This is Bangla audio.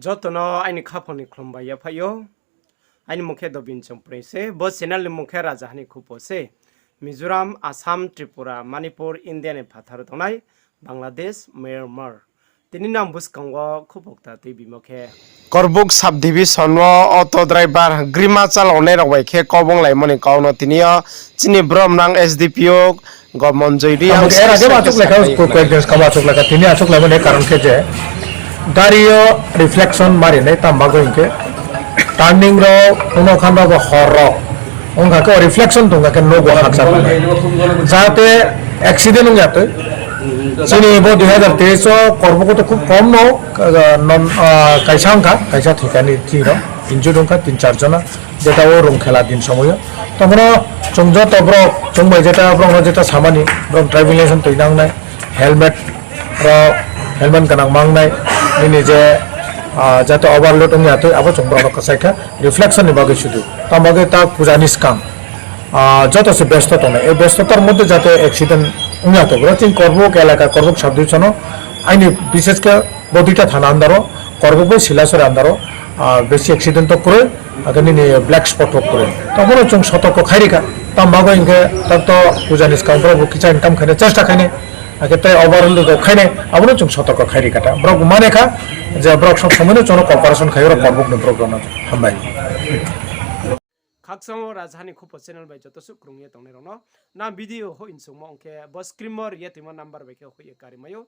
Jotono aini khaponi khlomba ya phayo aini mukhe dobin chomprese bo channel ni mukhe raja hani khupose Mizoram Assam Tripura Manipur India ne phathar tongnai Bangladesh Myanmar tini nam buskango khupokta tei bimokhe Korbuk sub division o auto driver Grimachal onai rokbai khe kobong laimoni kauno tiniyo chini Bromnang Sdpo Gomanjoy Riang era de batuk lekha questions ka batuk lekha tini achuk laimoni karon ke je dario reflection mari nei tambago inke turning ro uno khanda go horro onga ko reflection tunga ke no go haksa jate accident ung jate chini bo 2023 o korbo to খুব কম no non kaisa angka kaisa thikani chiro injured ongka 3-4 jona jeta o rong khela din somoyo tomono chongjo tobro chongbai jeta brong jeta samani brong driving license toinang nai helmet ro helmet kanang mangnai nini je jata overload ong jate abo chongbro kasaika reflection ni bage শুধু tamage ta pujani scam যত সে ব্যস্ত তো না এই ব্যস্ততার মধ্যে যাতে অ্যাক্সিডেন্ট উন্নত করে চিন করবক এলাকা করবক সাবডিভিশন আইনি বিশেষ করে বদিটা থানা আন্দারও করবক শিলাসর আন্দারও বেশি অ্যাক্সিডেন্ট করে আগে ব্ল্যাক স্পট করে তখন চং সতর্ক খাইরিকা তাম্বাগো ইনকে তার তো পূজানি স্কাউন্টার কিচা ইনকাম খাইনে চেষ্টা খাইনে আগে তাই ওভারঅল খাইনে আবনো চং সতর্ক খাইরিকাটা ব্রক মানেখা যে ব্রক সব সময় চং কর্পোরেশন খাইর করবক নে programme হামবাই Kaksango Rajhani Khupo channel by Jotosu Krungye Tongnerono na video ho insungmo onke bo screen mor yetima number by ke ho ye karimayo